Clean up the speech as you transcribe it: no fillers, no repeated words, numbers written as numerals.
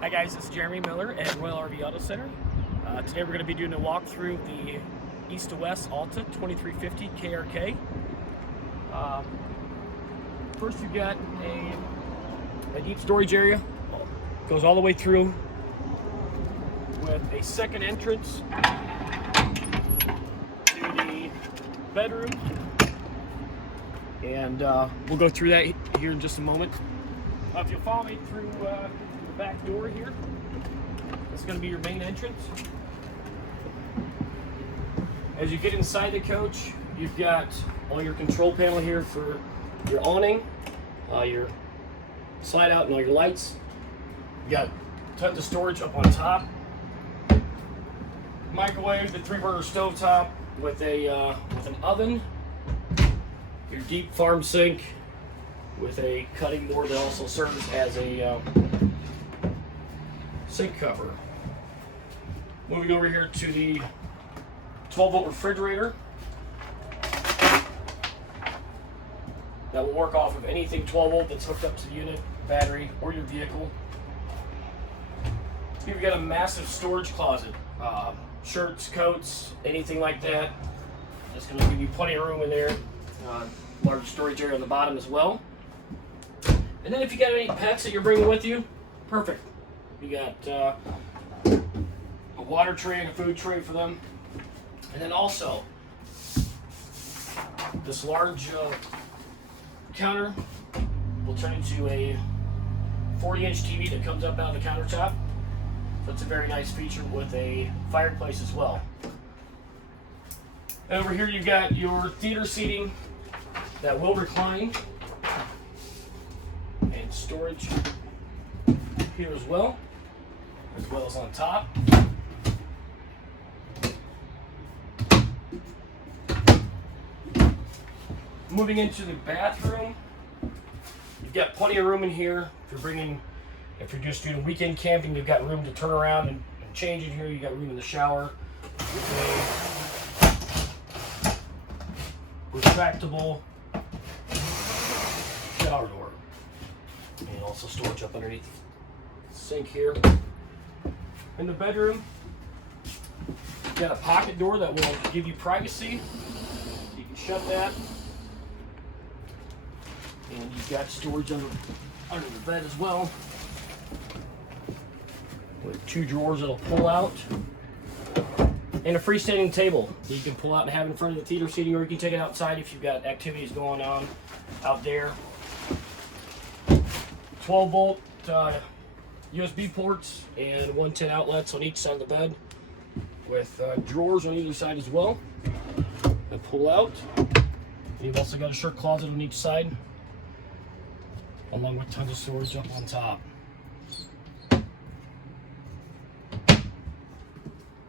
Hi guys, it's Jeremy Miller at Royal RV Auto Center. Today we're going to be doing a walk through the East to West Alta 2350KRK. First you've got a deep storage area. Goes all the way through with a second entrance to the bedroom. And we'll go through that here in just a moment. If you'll follow me through the back door here, it's going to be your main entrance. As you get inside the coach, you've got all your control panel here for your awning, your slide out and all your lights. You got tons of storage up on top. Microwave, the 3-burner stovetop with an oven. Your deep farm sink with a cutting board that also serves as a sink cover. Moving over here to the 12-volt refrigerator. That will work off of anything 12-volt that's hooked up to the unit, battery, or your vehicle. You've got a massive storage closet. Shirts, coats, anything like that. That's going to give you plenty of room in there. Large storage area on the bottom as well. And then if you got any pets that you're bringing with you, perfect. You got a water tray and a food tray for them. And then also, this large counter will turn into a 40-inch TV that comes up out of the countertop. So it's a very nice feature with a fireplace as well. And over here you've got your theater seating that will recline. And storage here as well as on top. Moving into the bathroom, you've got plenty of room in here. If you're just doing weekend camping, you've got room to turn around and change in here. You've got room in the shower with a retractable shower door. And also storage up underneath the sink here. In the bedroom, you've got a pocket door that will give you privacy. You can shut that. And you've got storage under the bed as well. With 2 drawers that'll pull out. And a freestanding table that you can pull out and have in front of the theater seating, or you can take it outside if you've got activities going on out there. 12-volt USB ports and 110 outlets on each side of the bed, with drawers on either side as well that pull out. And you've also got a shirt closet on each side, along with tons of storage up on top.